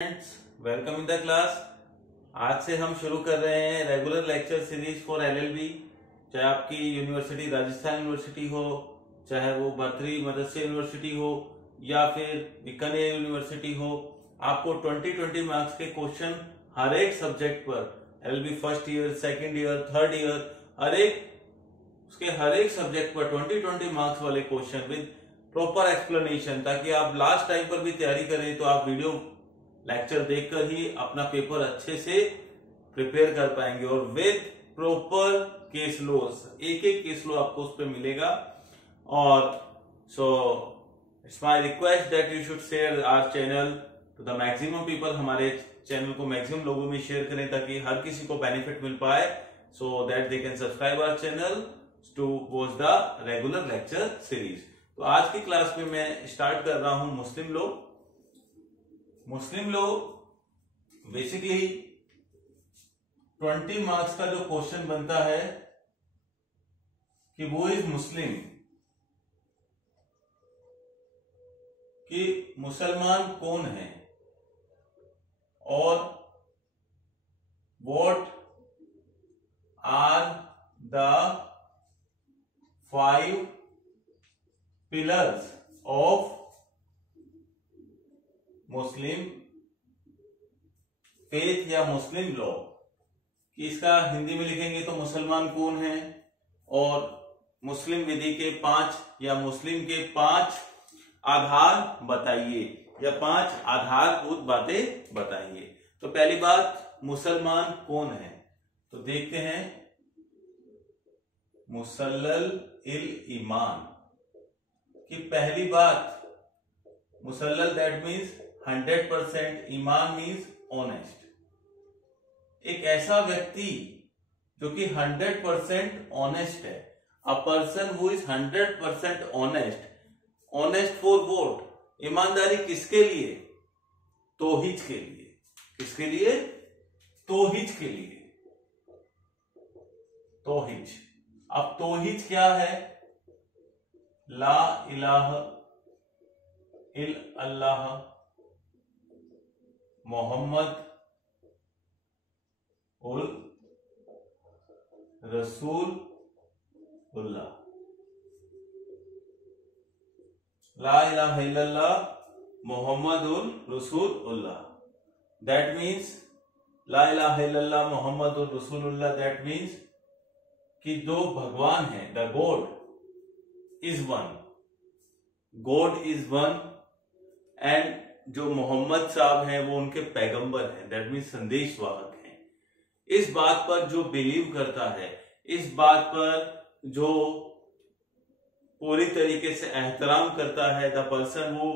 Welcome in the class. आज से हम शुरू कर रहे हैं regular lecture series for LLB. चाहे आपकी यूनिवर्सिटी राजस्थान यूनिवर्सिटी हो, चाहे वो भर्तरी मदरसे यूनिवर्सिटी हो या फिर बीकानेर यूनिवर्सिटी हो, आपको 20-20 मार्क्स के क्वेश्चन हर एक सब्जेक्ट पर LLB first year, second year, third year हर एक सब्जेक्ट पर 20-20 मार्क्स वाले क्वेश्चन विद प्रॉपर एक्सप्लेनेशन, ताकि आप लास्ट टाइम पर भी तैयारी करें तो आप वीडियो लेक्चर देखकर ही अपना पेपर अच्छे से प्रिपेयर कर पाएंगे और विद प्रॉपर केस लॉस, एक केस लॉ आपको उस पर मिलेगा। और so it's my request that you should share our channel to the maximum people. हमारे चैनल को मैक्सिमम लोगों में शेयर करें ताकि हर किसी को बेनिफिट मिल पाए, so that they can subscribe our channel to watch the regular lecture series. तो आज की क्लास में मैं स्टार्ट कर रहा हूं मुस्लिम लॉ। मुस्लिम लॉ बेसिकली 20 मार्क्स का जो क्वेश्चन बनता है कि वो इज मुस्लिम, कि मुसलमान कौन है और what are the 5 pillars of Muslim faith या मुस्लिम लॉ। कि इसका हिंदी में लिखेंगे तो मुसलमान कौन है और मुस्लिम विधि के 5 या मुस्लिम के 5 आधार बताइए या 5 आधारभूत बातें बताइए। तो पहली बात, मुसलमान कौन है, तो देखते हैं। मुसल्लल इल ईमान की पहली बात, मुसल्लल दैट मीन्स 100%, ईमान मीन्स ऑनेस्ट। एक ऐसा व्यक्ति जो कि 100% ऑनेस्ट है, a person who is 100% honest. Honest for vote, ईमानदारी किसके लिए? तौहीद के लिए। किसके लिए? तौहीद के लिए। तौहीद। अब तौहीद क्या है? ला इलाहा इल अल्लाह मोहम्मद उल रसूल उल्लाह। ला इलाहा इल्लल्लाह मोहम्मद उल रसूल उल्लाह, दैट मीन्स ला इलाहा इल्लल्लाह मोहम्मद उल रसूल उल्लाह, दैट मीन्स कि जो भगवान है, the God is one, God is one, and जो मोहम्मद साहब हैं वो उनके पैगंबर हैं, दैट मीन्स संदेश वाहक हैं। इस बात पर जो बिलीव करता है, इस बात पर जो पूरी तरीके से एहतराम करता है, the person who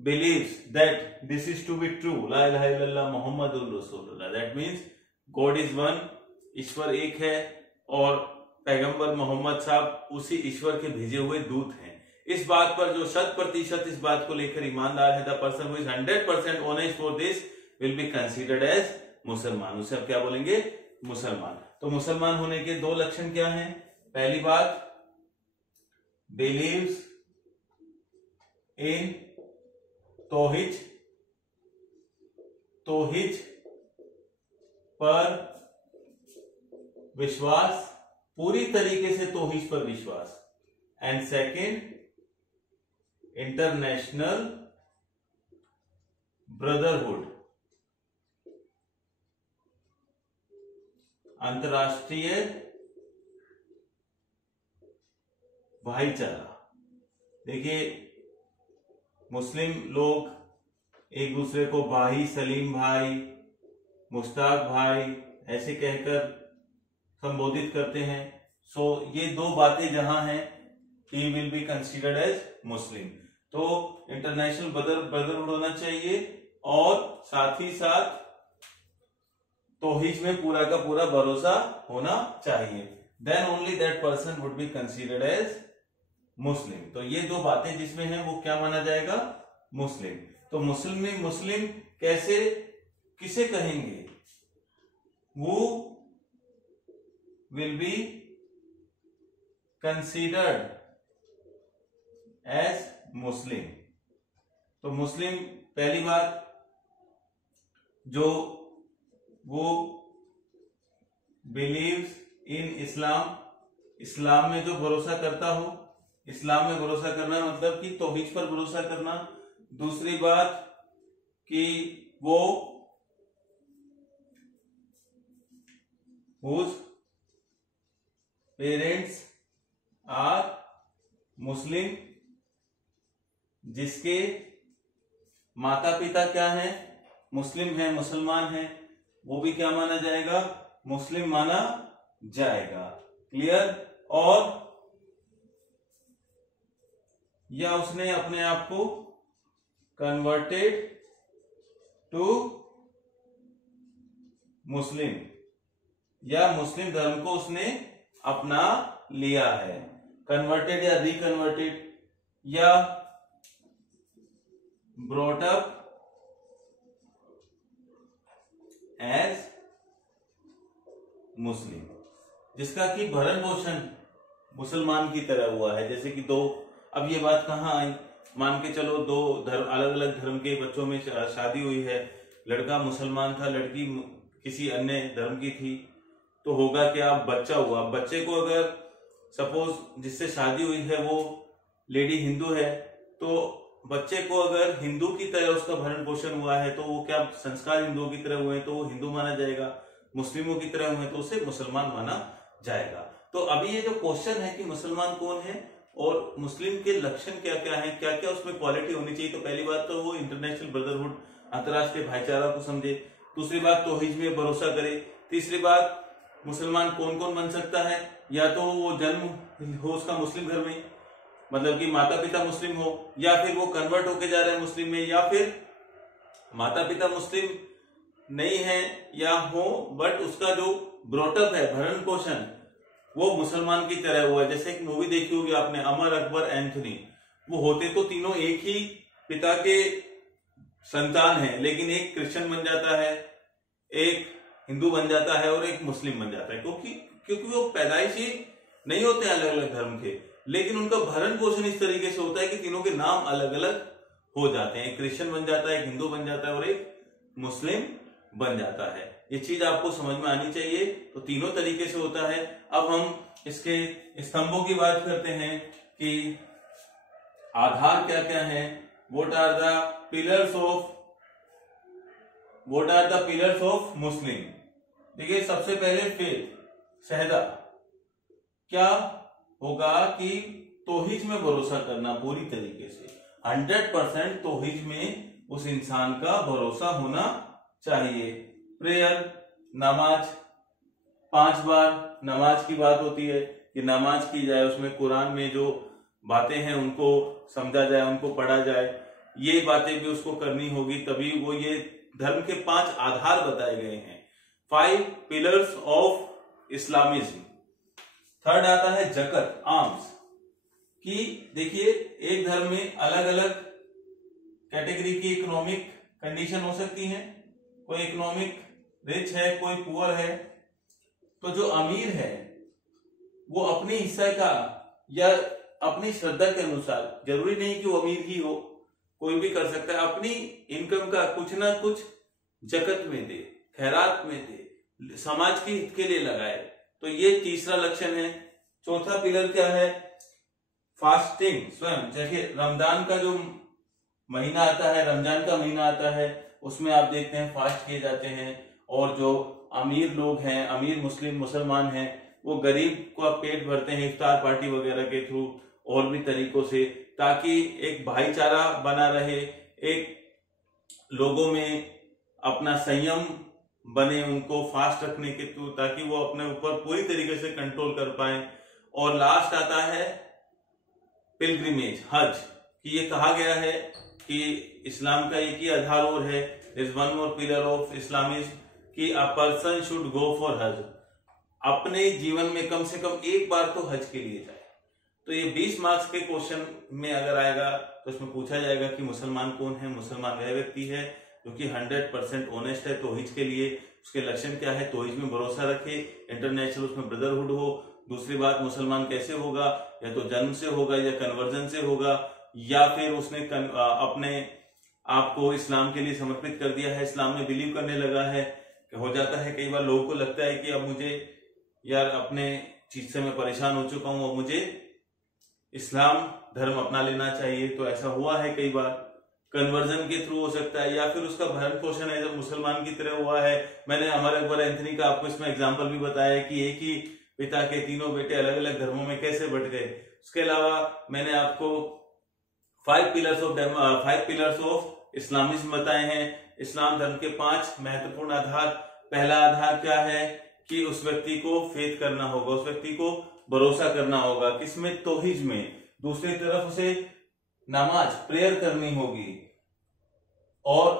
believes that this is to be true, ला इलाहा इल्लल्लाह मुहम्मदुर रसूलुल्लाह, that means God is one, ईश्वर एक है और पैगंबर मोहम्मद साहब उसी ईश्वर के भेजे हुए दूत हैं। इस बात पर जो 100% इस बात को लेकर ईमानदार है, the person who is 100% honest for this will be considered as मुसलमान। उसे अब क्या बोलेंगे? मुसलमान। तो मुसलमान होने के 2 लक्षण क्या हैं? पहली बात, बिलीव्स इन तौहीद, तौहीद पर विश्वास, पूरी तरीके से तौहीद पर विश्वास। एंड सेकेंड, इंटरनेशनल ब्रदरहुड, अंतरराष्ट्रीय भाईचारा। देखिए, मुस्लिम लोग एक दूसरे को भाई, सलीम भाई, मुश्ताक भाई ऐसे कहकर संबोधित करते हैं। सो ये 2 बातें जहां हैं, he will be considered as Muslim. तो इंटरनेशनल ब्रदरहुड होना चाहिए और साथ ही साथ तौहीद में पूरा का पूरा भरोसा होना चाहिए, then only that person would be considered as Muslim. तो ये 2 बातें जिसमें हैं वो क्या माना जाएगा? मुस्लिम। तो मुस्लिम कैसे, किसे कहेंगे? वो will be considered as Muslim. तो मुस्लिम पहली बात जो वो बिलीव्स इन इस्लाम, इस्लाम में जो भरोसा करता हो। इस्लाम में भरोसा करना मतलब कि तौहीद पर भरोसा करना। दूसरी बात कि वो whose पेरेंट्स आर मुस्लिम, जिसके माता पिता क्या हैं, मुस्लिम हैं, मुसलमान हैं, वो भी क्या माना जाएगा, मुस्लिम माना जाएगा। क्लियर। और या उसने अपने आप को कन्वर्टेड टू मुस्लिम, या मुस्लिम धर्म को उसने अपना लिया है। कन्वर्टेड या रिकन्वर्टेड, या ब्रॉट अप एज मुस्लिम, जिसका कि भरण पोषण मुसलमान की तरह हुआ है। जैसे कि दो, अब ये बात कहाँ आई, मान के चलो दो धर्म, अलग अलग धर्म के बच्चों में शादी हुई है, लड़का मुसलमान था, लड़की किसी अन्य धर्म की थी, तो होगा क्या, बच्चा हुआ। बच्चे को अगर सपोज जिससे शादी हुई है वो लेडी हिंदू है, तो बच्चे को अगर हिंदू की तरह उसका भरण पोषण हुआ है तो वो क्या संस्कार हिंदुओं की तरह हुए तो वो हिंदू माना जाएगा, मुस्लिमों की तरह हुए तो उसे मुसलमान माना जाएगा। तो अभी ये जो क्वेश्चन है कि मुसलमान कौन है और मुस्लिम के लक्षण क्या क्या है, क्या क्या उसमें क्वालिटी होनी चाहिए, तो पहली बात तो वो इंटरनेशनल ब्रदरहुड, अंतर्राष्ट्रीय भाईचारा को समझे। दूसरी बात तौहीद में भरोसा करे। तीसरी बात मुसलमान कौन कौन बन सकता है, या तो वो जन्म हो उसका मुस्लिम घर में, मतलब कि माता पिता मुस्लिम हो, या फिर वो कन्वर्ट होके जा रहे हैं मुस्लिम में, या फिर माता पिता मुस्लिम नहीं है या हो बट उसका जो ब्रॉटअप है, भरण पोषण, वो मुसलमान की तरह हुआ है। जैसे एक मूवी देखी होगी आपने, अमर अकबर एंथनी, वो होते तो तीनों एक ही पिता के संतान हैं, लेकिन एक क्रिश्चियन बन जाता है, एक हिंदू बन जाता है और एक मुस्लिम बन जाता है, क्योंकि वो पैदाइशी नहीं होते हैं अलग अलग धर्म के, लेकिन उनका भरण पोषण इस तरीके से होता है कि तीनों के नाम अलग अलग हो जाते हैं, एक क्रिश्चियन बन जाता है, एक हिंदू बन जाता है और एक मुस्लिम बन जाता है। ये चीज आपको समझ में आनी चाहिए। तो तीनों तरीके से होता है। अब हम इसके स्तंभों की बात करते हैं कि आधार क्या क्या है। What are the pillars of Muslim. देखिए सबसे पहले फेथ, शहदा, क्या होगा कि तौहीद में भरोसा करना पूरी तरीके से, 100% तौहीद में उस इंसान का भरोसा होना चाहिए। प्रेयर, नमाज, 5 बार नमाज की बात होती है कि नमाज की जाए, उसमें कुरान में जो बातें हैं उनको समझा जाए, उनको पढ़ा जाए, ये बातें भी उसको करनी होगी, तभी वो ये धर्म के 5 आधार बताए गए हैं। 5 पिलर्स ऑफ इस्लामिज्म। थर्ड आता है जकत, आर्म्स, कि देखिए एक धर्म में अलग अलग कैटेगरी की इकोनॉमिक कंडीशन हो सकती है, कोई इकोनॉमिक रिच है, कोई पुअर है। तो जो अमीर है वो अपने हिस्सा का या अपनी श्रद्धा के अनुसार, जरूरी नहीं कि वो अमीर ही हो, कोई भी कर सकता है, अपनी इनकम का कुछ ना कुछ जकत में दे, खैरात में दे, समाज के हित के लिए लगाए। तो ये तीसरा लक्षण है। चौथा पिलर क्या है, फास्टिंग, स्वयं। देखिए रमजान का जो महीना आता है, रमजान का महीना आता है, उसमें आप देखते हैं फास्ट किए जाते हैं, और जो अमीर लोग हैं, अमीर मुसलमान हैं, वो गरीब को पेट भरते हैं इफ्तार पार्टी वगैरह के थ्रू और भी तरीकों से, ताकि एक भाईचारा बना रहे, एक लोगों में अपना संयम बने, उनको फास्ट रखने के थ्रू, ताकि वो अपने ऊपर पूरी तरीके से कंट्रोल कर पाए। और लास्ट आता है पिलग्रिमेज, हज, कि ये कहा गया है कि इस्लाम का एक ही आधार और है, is one more pillar of Islamism, कि a person should go for Hajj, अपने जीवन में कम से कम एक बार तो हज के लिए जाए। तो ये 20 मार्क्स के क्वेश्चन में अगर आएगा तो इसमें पूछा जाएगा कि मुसलमान कौन है। मुसलमान वह व्यक्ति है जो कि 100% ऑनेस्ट है तौहीद के लिए, उसके लक्षण क्या है, तौहीद में भरोसा रखे, इंटरनेशनल उसमें ब्रदरहुड हो। दूसरी बात, मुसलमान कैसे होगा, या तो जन्म से होगा या कन्वर्जन से होगा, या फिर उसने अपने आपको इस्लाम के लिए समर्पित कर दिया है, इस्लाम में बिलीव करने लगा है। हो जाता है कई बार लोगों को लगता है कि अब मुझे यार अपने चीज से मैं परेशान हो चुका हूं, अब मुझे इस्लाम धर्म अपना लेना चाहिए। तो ऐसा हुआ है कई बार, कन्वर्जन के थ्रू हो सकता है, या फिर उसका भरण पोषण एज मुसलमान की तरह हुआ है। मैंने हमारे अकबर एंथनी का आपको इसमें एग्जाम्पल भी बताया है कि एक ही पिता के तीनों बेटे अलग अलग धर्मों में कैसे बट गए। उसके अलावा मैंने आपको 5 पिलर्स ऑफ इस्लामिज्म बताए हैं। इस्लाम धर्म के 5 महत्वपूर्ण आधार। पहला आधार क्या है कि उस व्यक्ति को फेथ करना होगा, उस व्यक्ति को भरोसा करना होगा, किसमें? तौहीद में। दूसरी तरफ उसे नमाज प्रेयर करनी होगी और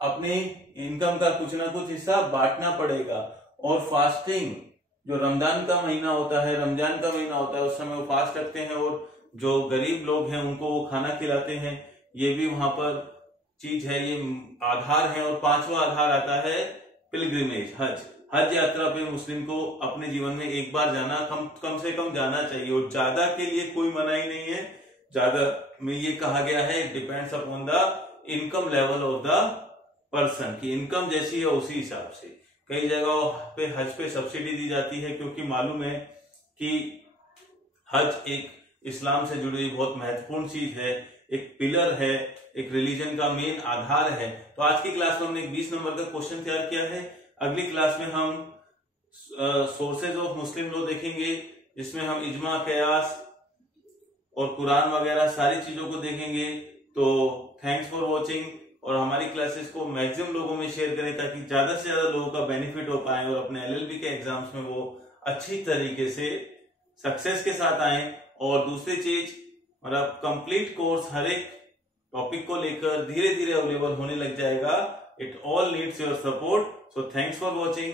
अपनी इनकम का कुछ ना कुछ हिस्सा बांटना पड़ेगा। और फास्टिंग, जो रमजान का महीना होता है, रमजान का महीना होता है, उस समय वो फास्ट रखते हैं और जो गरीब लोग हैं उनको वो खाना खिलाते हैं। ये भी वहां पर चीज है, ये आधार है। और 5वां आधार आता है पिलग्रिमेज, हज यात्रा पे मुस्लिम को अपने जीवन में एक बार जाना, कम से कम जाना चाहिए। और ज्यादा के लिए कोई मनाही नहीं है। ज्यादा में ये कहा गया है depends upon the income level of the person, की इनकम जैसी है उसी हिसाब से। कई जगहों पे हज पे सब्सिडी दी जाती है, क्योंकि मालूम है कि हज एक इस्लाम से जुड़ी हुई बहुत महत्वपूर्ण चीज है, एक पिलर है, एक रिलीजन का मेन आधार है। तो आज की क्लास में हमने एक 20 नंबर का क्वेश्चन तैयार किया है। अगली क्लास में हम सोर्सेज ऑफ मुस्लिम लॉ देखेंगे, जिसमें हम इजमा, कयास और कुरान वगैरह सारी चीजों को देखेंगे। तो थैंक्स फॉर वॉचिंग, और हमारी क्लासेस को मैक्सिमम लोगों में शेयर करें ताकि ज्यादा से ज्यादा लोगों का बेनिफिट हो पाए और अपने एलएलबी के एग्जाम्स में वो अच्छी तरीके से सक्सेस के साथ आए। और दूसरी चीज, मतलब कंप्लीट कोर्स हर एक टॉपिक को लेकर धीरे धीरे अवेलेबल होने लग जाएगा। It all needs your support. So thanks for watching.